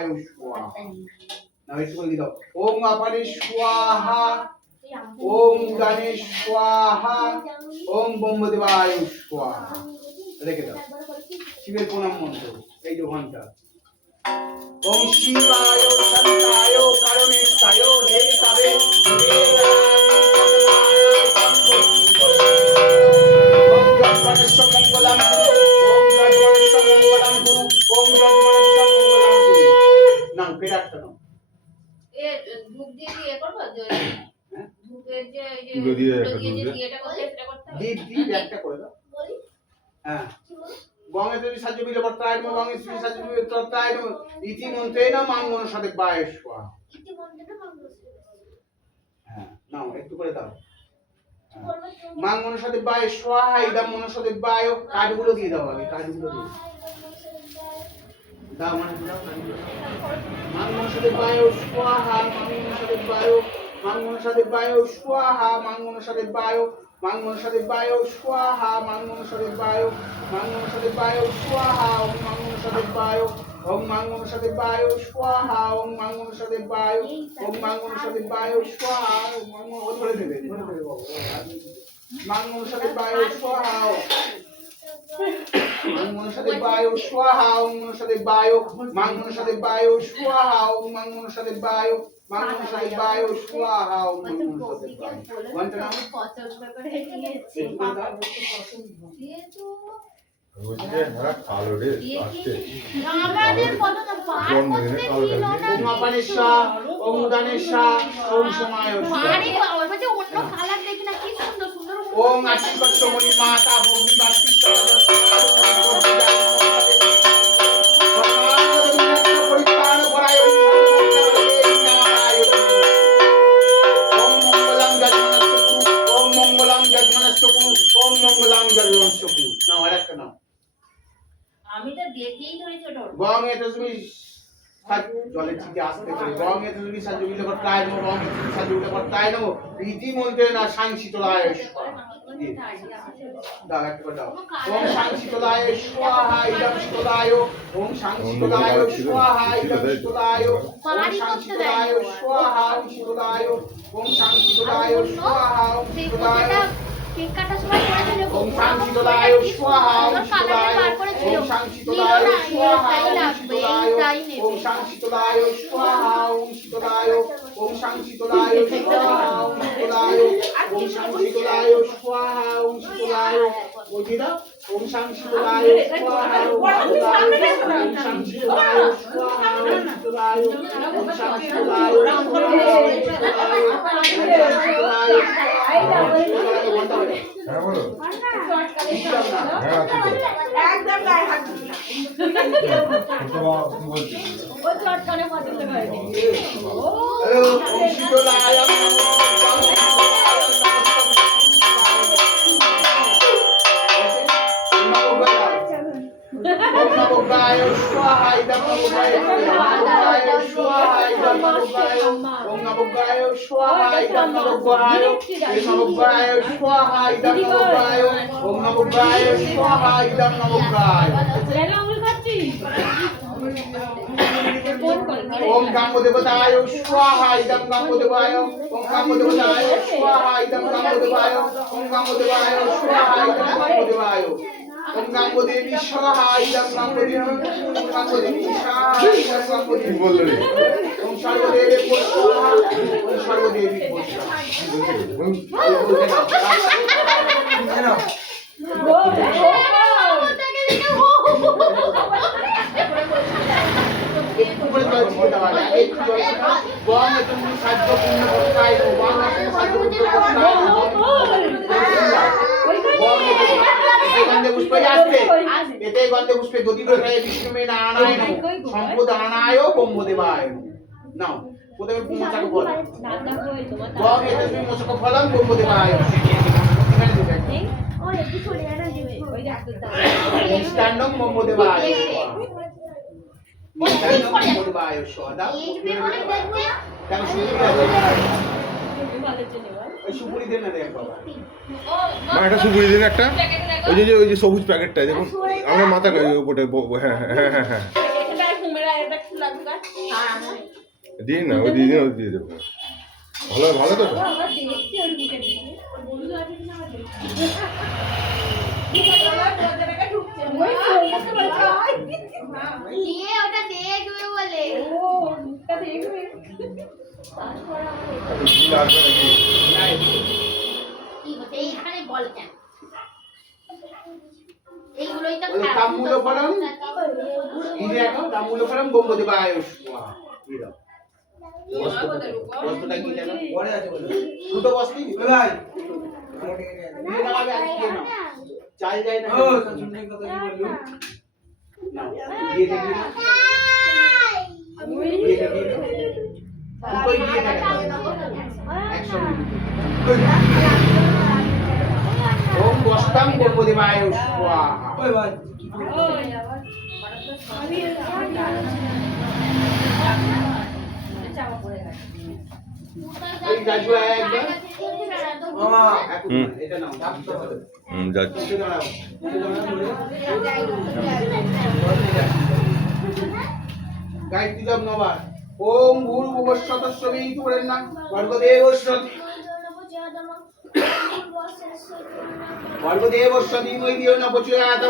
स्वाहा नाउ इसको लिख दो ओम अपाने स्वाहा ओम उदाने स्वाहा ओम ब्रह्मदेवाय स्वाहा রেখে দাও শিবের প্রণাম মন্ত্র এই যে ঘন্টা ओम शिवाय शांताय कारुणिकाय हे तवे ओम गणपतस्स मंगलम ओम गणपतस्स मंगलम ओम गणपतस्स मंगलम नाम বিরাট নাম এ ধূপ দিয়ে দিয়ে করব যে ধূপের যে এটা করতে সেটা করতে হবে দীপ একটা করে দাও হ্যাঁ গঙ্গে যদি সাহায্য বিলে বর্তায় গঙ্গে শ্রী সাহায্য বিলে বর্তায় ইতি মন্ত্রে না মাঙ্গন সাথে বায়স্বা ইতি মন্ত্রে না মাঙ্গন হ্যাঁ নাও একটু করে দাও মাঙ্গন সাথে বায়স্বা ইদম মন সাথে বায় কাজগুলো দিয়ে দাও আগে কাজগুলো দিয়ে দাও মানে দাও মাঙ্গন সাথে বায়স্বা মাঙ্গন সাথে বায় মাঙ্গন সাথে বায়স্বা মাঙ্গন সাথে বায় মাঙ্গন সাথে বায় স্বাহা মাঙ্গন সাথে বায় মাঙ্গন সাথে বায় স্বাহা ওম মাঙ্গন সাথে বায় ওম মাঙ্গন সাথে বায় স্বাহা ওম মাঙ্গন সাথে বায় ওম মাঙ্গন সাথে বায় স্বাহা ওম মাঙ্গন ধরে দেবে বাবা মাঙ্গন সাথে বায় স্বাহা মাঙ্গন সাথে বায় স্বাহা ওম মাঙ্গন সাথে বায় মাঙ্গন সাথে বায় স্বাহা ওম মাঙ্গন সাথে বায় মাঙ্গন সাথে বায় স্বাহা ওম মাঙ্গন সাথে বায় কোনটা নাম পছন্দ করে দিয়েছি দিয়ে তো ওইটা না কালো রে আসছে আমাদের কত না পার করতে ছিল না ওম আপানেশা ওম উদানেশা ওম সমায় আরে ওর মধ্যে অন্য কালার দেখি না কি সুন্দর সুন্দর ওম আশীর্বাদ মনি মাতা ভগ্নী বাস্তিষ্ঠ আমি তো দেখেই ধরেছি ওটা গং এ তুমি জলে চিঠি আসতে করে গং এ তুমি সাহায্য বিলে করতাই নো গং এ তুমি সাহায্য বিলে করতাই নো রীতি মন্ত্রে না সাংশিতলায় দাও একটা করে দাও ওম সাংশিতলায় স্বাহা ইদম শীতলায় ওম সাংশিতলায় স্বাহা ইদম শীতলায় ওম সাংশিতলায় স্বাহা ওম শীতলায় ওম সাংশিতলায় স্বাহা ওম শীতলায় কেক কাটার সময় করেছিল ওম সাংশিতলায় স্বাহা ওম শীতলায় ওম সাংশিতলায় স্বাহা ওম সাংশিতলায় স্বাহা ওম শীতলায় ওম সাংশিতলায় স্বাহা ওম শীতলায় ওম সাংশিতলায় স্বাহা ওম শীতলায় বুঝিনা ওম সাংশিতলায় স্বাহা ওম শীতলায় ওম সাংশিতলায় স্বাহা ওম শীতলায় ওম সাংশিতলায় হ্যাঁ বলো একদম গায়ে হাত দিবি না ছোটবা কি বলছিস ও চটকানে পছন্দ করে ওম শীতলায় ओम नमो गाय स्वाहा इदं नमो गाय स्वाहा इदं नमो गाय ओम नमो गाय स्वाहा इदं नमो गाय नमो गाय स्वाहा इदं नमो गाय ओम नमो गाय स्वाहा इदं नमो गाय কেন আঙুল খাচ্ছিস ओम कामदेवताय स्वाहा इदं कामदेवाय ओम कामदेवताय स्वाहा इदं कामदेवाय ओम कामदेवाय स्वाहा इदं कामदेवाय ओम कामदेवी स्वाहा इदं कामदेवी ओम कामदेवी स्वाहा इदं कामदेवी बोल रे ओम सर्वदेवी स्वाहा ओम सर्वदेवी स्वाहा উপরে জল ছিটে দেওয়া যায় একটু জল ছিটা গম তুমি সাহায্য পূর্ণ করতাই নো গম তুমি সাহায্য পূর্ণ করতাই গন্ধে পুষ্পে আসতে এতে গন্ধে পুষ্পে গতি করে বিষ্ণুমে নারায়ণ সম্পদানায় ব্রহ্মদেবায় নাও প্রথমে পুণ্যটাকে বল গম এতে তুমি মোচক ফলম ব্রহ্মদেবায় ও একটু সরে যানা দিবে ওই ইষ্টান্নম ব্রহ্মদেবায় ইষ্টান্নম ব্রহ্মদেবায় সদা এই যে করে দেখবো কেন সুপুরি দেন না দেখ বাবা মা একটা সুপুরি দিন একটা ওই যে সবুজ প্যাকেটটা দেখুন আমার মাথা ওপরে হ্যাঁ হ্যাঁ হ্যাঁ হ্যাঁ এটা কুমড়া এটা দিন না ওই দিয়ে ওই দিয়ে দেবো ভালো ভালো তো আবার দেখছি ওর মুখে দিয়ে ওর বন্ধু আছে কিনা আমার দিয়ে ওটা দেখবে বলে ও মুখটা দেখবে লাগবে নাকি কি হচ্ছে এইখানে বল কেন এইগুলোই তো বলে তাম্বুলো পরম ইনে এখন তাম্বুলো পরম গম্বদেবায় স্বাহা এই দাও বস্তুটা কি জানো পরে আছে বলে দুটো বস্তু ভাই নিয়ে নাও আগে আজকে নাও চাল যায় না ও শুনলে কথা কি বললু নাও দিয়ে দেখি না দিয়ে দেখি না দুটোই দিয়ে থাকে একসঙ্গে ওম বস্তাম গম্বদেবায় স্বাহা ওই ভাই ওই আবার আমি চাপা পড়ে গেছে ওই গাজু একবার মামা এটা নাও যাচ্ছি এটা দাঁড়াও গায়ত্রী জপ নবার ওম ভূর্ভুবস্বতস্বমী তুরেন্নাং ভর্গদেবস্য ধীমহি ধিয়ো ন প্রচোদয়াৎ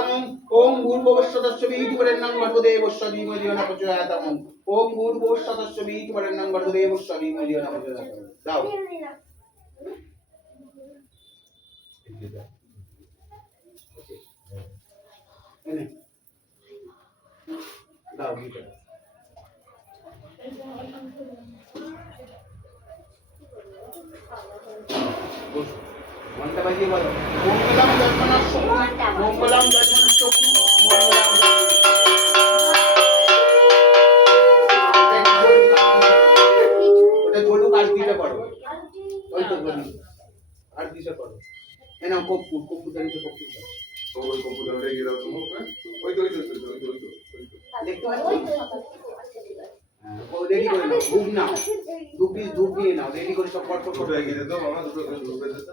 ওম ভূর্ভুবস্বতস্বমী তুরেন্নাং ভর্গদেবস্য ধীমহি ধিয়ো ন প্রচোদয়াৎ ওম ভূর্ভুবস্বতস্বমী তুরেন্নাং ভর্গদেবস্য ধীমহি ধিয়ো ন প্রচোদয়াৎ দাও এনে দাও গীতা ঘন্টা বাজিয়ে বলো মঙ্গলম জন্মনস্য মঙ্গলম জন্মনস্য ওটা জলু কাজ দিতে পারো ওই তো জলু আর দিতে পারো এনা কপুর জানিতে কপুর ওই কম্পিউটারে গিয়ে দাও ওই তো দেখতে পাচ্ছ ও রেডি করে নাও ধূপ নাও ধূপ দিয়ে নাও রেডি করে সব পট দুটো এগিয়ে দিতে মামা দুটো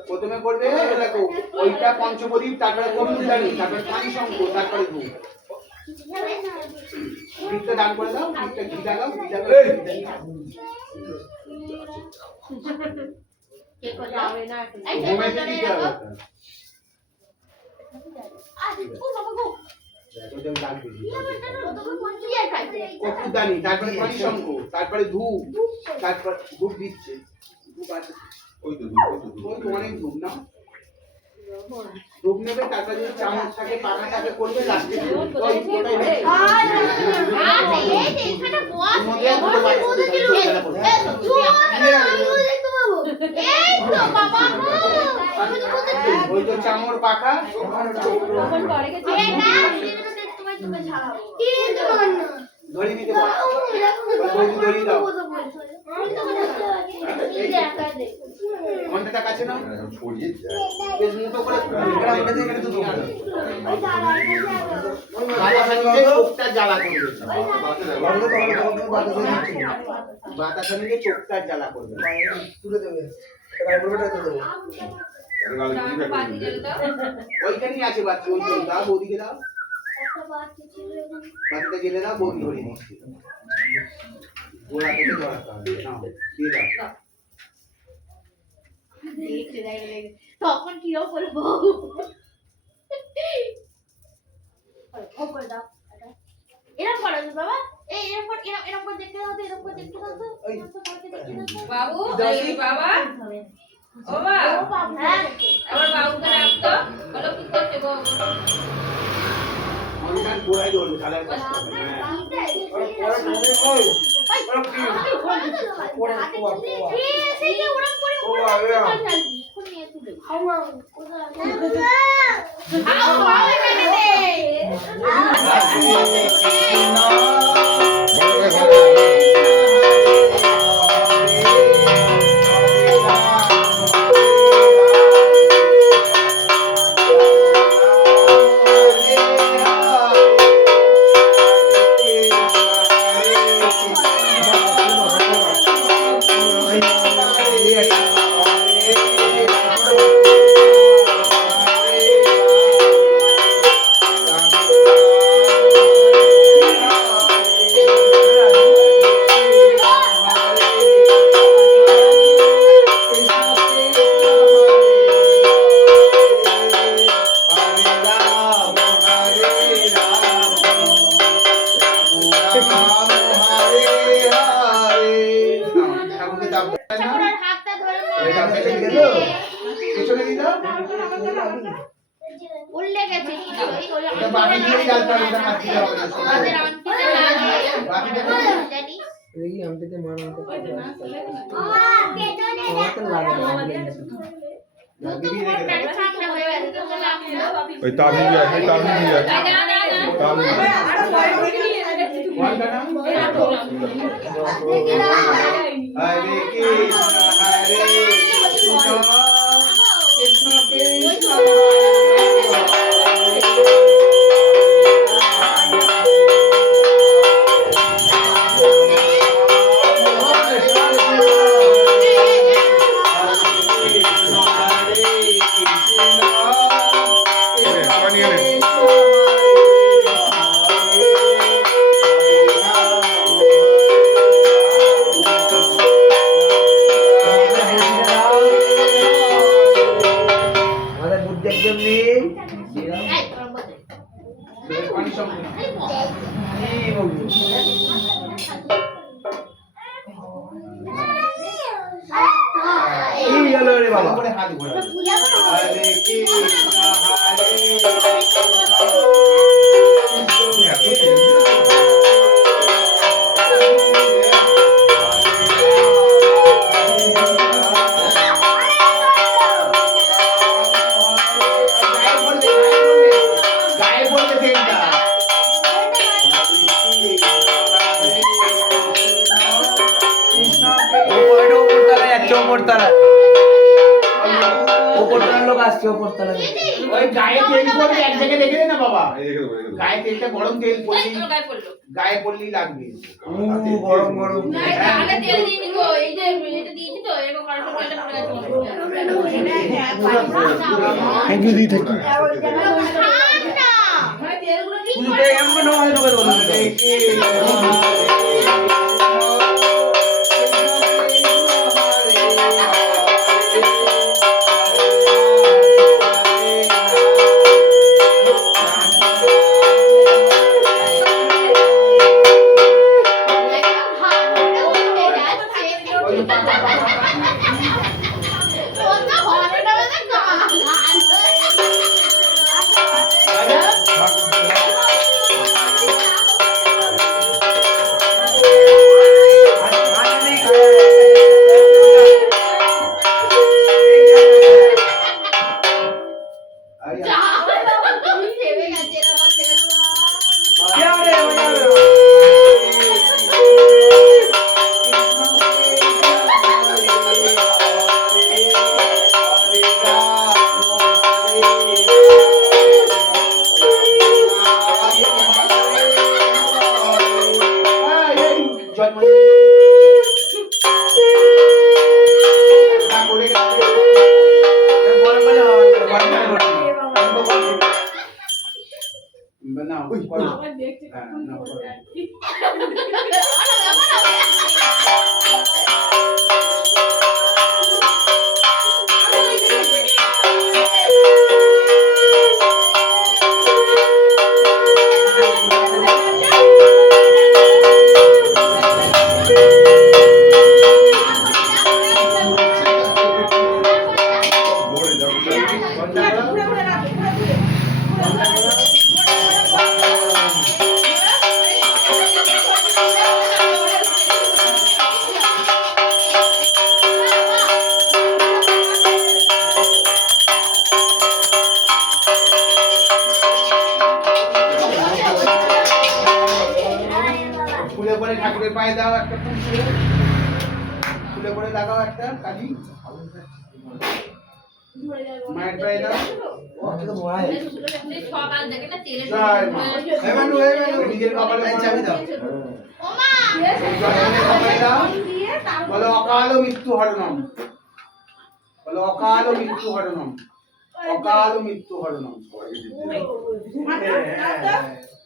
প্রথমে করবে দেখো ওইটা পঞ্চপ্রদীপ তারপরে কর্মদানি তারপরে পানি শঙ্খ তারপরে ধূপ ঘিটা দান করে দাও ঘিটা ঘি দাও ঘি দাও কে যাবে না এই ঘুমে দিতে হবে ও বাবা গো ওটা দান দিবি কি আর খাইতে কর্মদানি তারপরে পানি শঙ্খ তারপরে ধূপ তারপর ধূপ দিচ্ছে ধূপ আছে ওই তো ওই তো অনেক ধূপ না ধূপ নেবে তারপরে যদি চামচ থাকে পাকা থাকে করবে লাস্টে ওই ওটাই নেবে এই এখানে বস এই তো বাবা ওই তো চামর পাকা তখন পরে গেছে এই না তোমায় তুমি ছাড়াও কি তোমার না ধরে নিতে পারো ওই ধরে দাও ঘন্টাটা কাছে নাও ছড়িয়ে যায় বেশ মুঠো করে বাতাসানিতে চোখটা জ্বালা করবে বাতাসানিতে চোখটা জ্বালা করবে তুলে দেবে ওইখানেই আছে বাচ্চা ওই দাও বৌদিকে দাও বাচ্চাটা জেলে দাও বৌদি ধরে দিচ্ছি গোড়া থেকে ধরাতে হবে নাও দিয়ে দাও তখন কি করবো এরকম করো তো বাবা এই এরকম করে দেখতে দাও তো এরকম করে দেখতে দাও তো বাবু এই বাবা ও বাবা হ্যাঁ আবার বাবুকে ডাকতো বলো কি করতে গো মনটার গোড়ায় ধরবে তাহলে হরে হরে। ঠাকুরকে চাপ দেয় না? ঠাকুরের হাতটা ধরে এটা পেছনে দিয়ে দাও। পেছনে দিয়ে দাও। উল্লে গেছে কিছুই ওই এটা বাকি দিয়ে জ্বালতে হবে, এটা হাত দিতে হবে না। আমাদের আংটিটা লাগিয়ে বাকিটা জানিস দেখি আমি থেকে মারা আমার পেছনে দিদি রেখে দাও। দেখো সামনে হয়ে গেছে তো লাভ না ওই তাবলি দিয়ে আছে, তাবলি দিয়ে আছে, না না না তাবলি দিয়ে আছে। আরো ভয় করে নিয়ে এসে বলবে না? হরে কৃষ্ণ হরে কৃষ্ণ কৃষ্ণ কৃষ্ণ আমাদের বুদ্ধি একদম নেই এই তোর বলতে পানি সম্পূর্ণ এই বলবো এই গেল রে ভালো বাবা করে হাত ঘোরাও। পূজা করো হরে কৃষ্ণ গায়ে বলতে দেনটা। ওপরতলায় যাচ্ছে ওপরতলা ওপরতলার লোক আসছে ওপরতলা ওই গায়ে তেল পড়বে এক জায়গায় রেখে দে না বাবা। এই রেখে দেবো, রেখে দেবো। গায়ে তেলটা গরম তেল এই পড়লি তোর গায়ে পড়লো গায়ে পড়লেই লাগবে। গরম গরম না এটা আগে তেল দিয়ে নিবো এই যে এটা দিয়েছি তো এরকম করার পর তেলটা পড়ে গেছে থ্যাংক ইউ দি থ্যাংক ইউ মানে তেলগুলো ঠিক পুজোতে এমন নয় ঢোকে বলো হরে কৃষ্ণ একদম হাত ধরে উল্লে যাচ্ছে কত হরেটা মানে কাজ ভেবে গেছে আমার থেকে আমার দেখছে কখন পড়ে যাচ্ছি বড়ে যাবো, যাবো। ঘুরে ঘুরে রাখ ঘুরে ঘুরে ফুলে পরে ঠাকুরের পায়ে দাও একটা ফুল ছুঁড়ে। ফুলে পরে লাগাও একটা কালি মায়ের পায়ে দাও। সকাল থেকে না তেলের জয় মা। নিজের কপালে চাবি দাও। ওমা জয়নের কপালে দাও। দিয়ে তার বলো অকাল মৃত্যু হরণম। বলো অকাল মৃত্যু হরণম। অকাল মৃত্যু হরণম।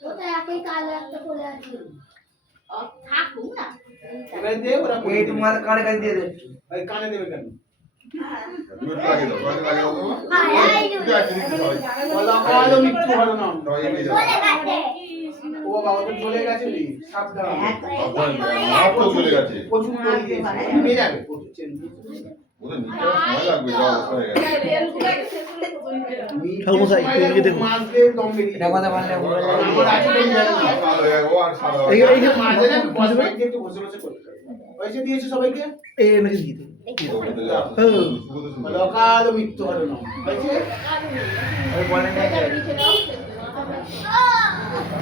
ওটা একই কালো একটা পড়ে আছে থাকুক না এবার দে ওরা এই তোমার কানে কানে দিয়ে দে এই কানে দেবে কেন? দুটো লাগিয়ে দাও, কয়টা লাগিয়ে দাও তোমার? আয় দুটো একসাথে দিতে হয়। বলো অকাল মৃত্যু হরণম। সবাই এগিয়ে যাও। বলে গেছে ও বাবা তো চলে গেছে রে, সাবধান। মাপ তো চলে গেছে। প্রচুর করে দিয়েছে, নিয়ে যাবে, প্রচুর চেন দিয়েছে। ওদের নিতে সময় লাগবে, যা অবস্থা হয়ে গেছে। ঠাকুরমশাই, সময় লাগবে, এদিকে দেখুন। মাস দিয়ে দম বেরিয়ে এটা কথা বললে যাবে। আমার আছে তো নিয়ে যাবে। ভালো হয়ে গেছে, ও আর সারা এই এই মাঝে না বস বাইকে একটু বসে বসে করতে হবে। পয়সা দিয়েছে সবাইকে? এই নাকি দিয়ে দিন। লোকাল মৃত্যু হলো না। হয়েছে? ওই বলে না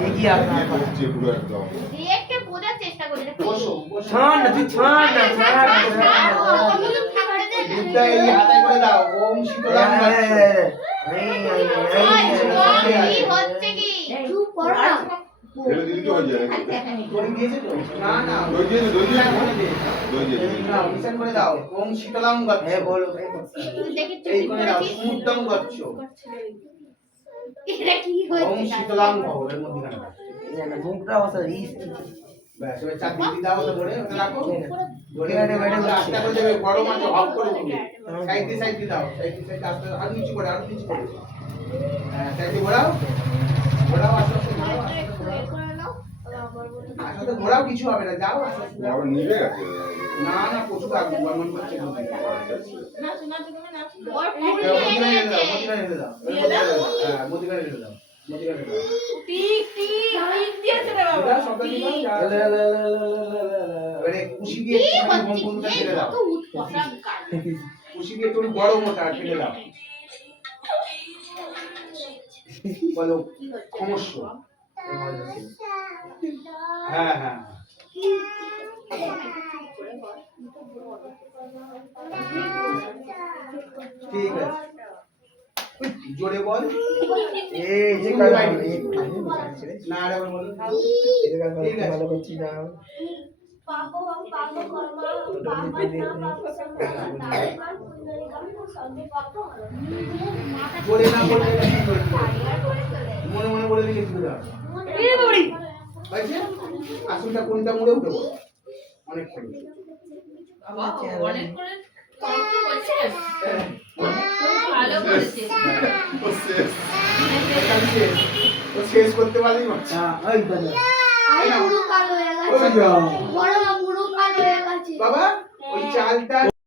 দেখি আপনার বসছে পুরো একদম। দেখে বোঝার চেষ্টা করি না। বসো, বসো। ছাড় না তুই ছাড় না ছাড় দুধটা এই হাতায় করে দাও। ওম শীতলাম গাচ্ছে। কি হচ্ছে কি? চুপ করো না। ফেলে দিলি তো হয়ে যায় নাকি? দই দিয়েছে তো? না, না। দই দিয়েছে, দই দিয়েছে। মিশান করে দে। দই দিয়েছে। নাও, মিশান করে দাও। ওম শীতলাম গাচ্ছে। হ্যাঁ বলো দেখে এই চুপ করে দাও। করেছিস? সমুদ্রম গাচ্ছো। এটা কি ওম হচ্ছে? শীতলাম ভব, এর মধ্যে গান। মুখটা অবস্থা ব্যাস, এবার চাকরি দিয়ে দাও তো ধরে, ওটা রাখো। ধরে এখানে বাইরে বসে। আস্তে করে দেবে, গরম আছে, হপ করে দিবে। সাইড দিয়ে দাও। সাইড দিয়ে আস্তে আর নিচু করে, আর নিচু করে। হ্যাঁ, সাইড দিয়ে ঘোরাও। ঘোরাও, আস্তে আস্তে ঘোরাও, আস্তে আস্তে ঘোরাও। আস্তে আস্তে ঘোরাও, কিছু হবে না, যাও আস্তে আস্তে যাও। আবার নিভে গেছে। না, না, প্রচুর আগুন গরম করছে। নাচো নাচো তুমি নাচো ওর মতিগান ফুল এনে দাও, নিয়ে মতিগান এনে দাও। হ্যাঁ, মতিগান এনে দাও। মতিগান এনে দাও। টিক টিক টিক দিয়েছে রে বাবা দাও, সবটা দিয়ে দাও, যা আছে। এবারে কুশি দিয়ে কি একটুখানি হচ্ছে বন্ধুটা কি? ছেড়ে দাও। কত উৎপাত কুশি দিয়ে একটু বড় মোটা ঠেলে দাও। বলো সমস্যা। হ্যাঁ, হ্যাঁ। ঠিক আছে। জোরে বল। এই যে কাজ না, আরে বল। এই কাজ ভালো করছি না বলে না বলে মনে মনে বলে লিখেছিল দাও। হয়েছে? আসলটা কোনটা মুড়ে উঠে বল। অনেক ভালো। বাবা, অনেক করে কত বলছিস? ভালো করেছিস। ও শেষ। ও শেষ করতে পারলি না। ওই দাদা আই পুরো কালো হয়ে ওই গেছে। যাও। বড় পুরো কালো হয়ে গেছে। বাবা ওই চালটা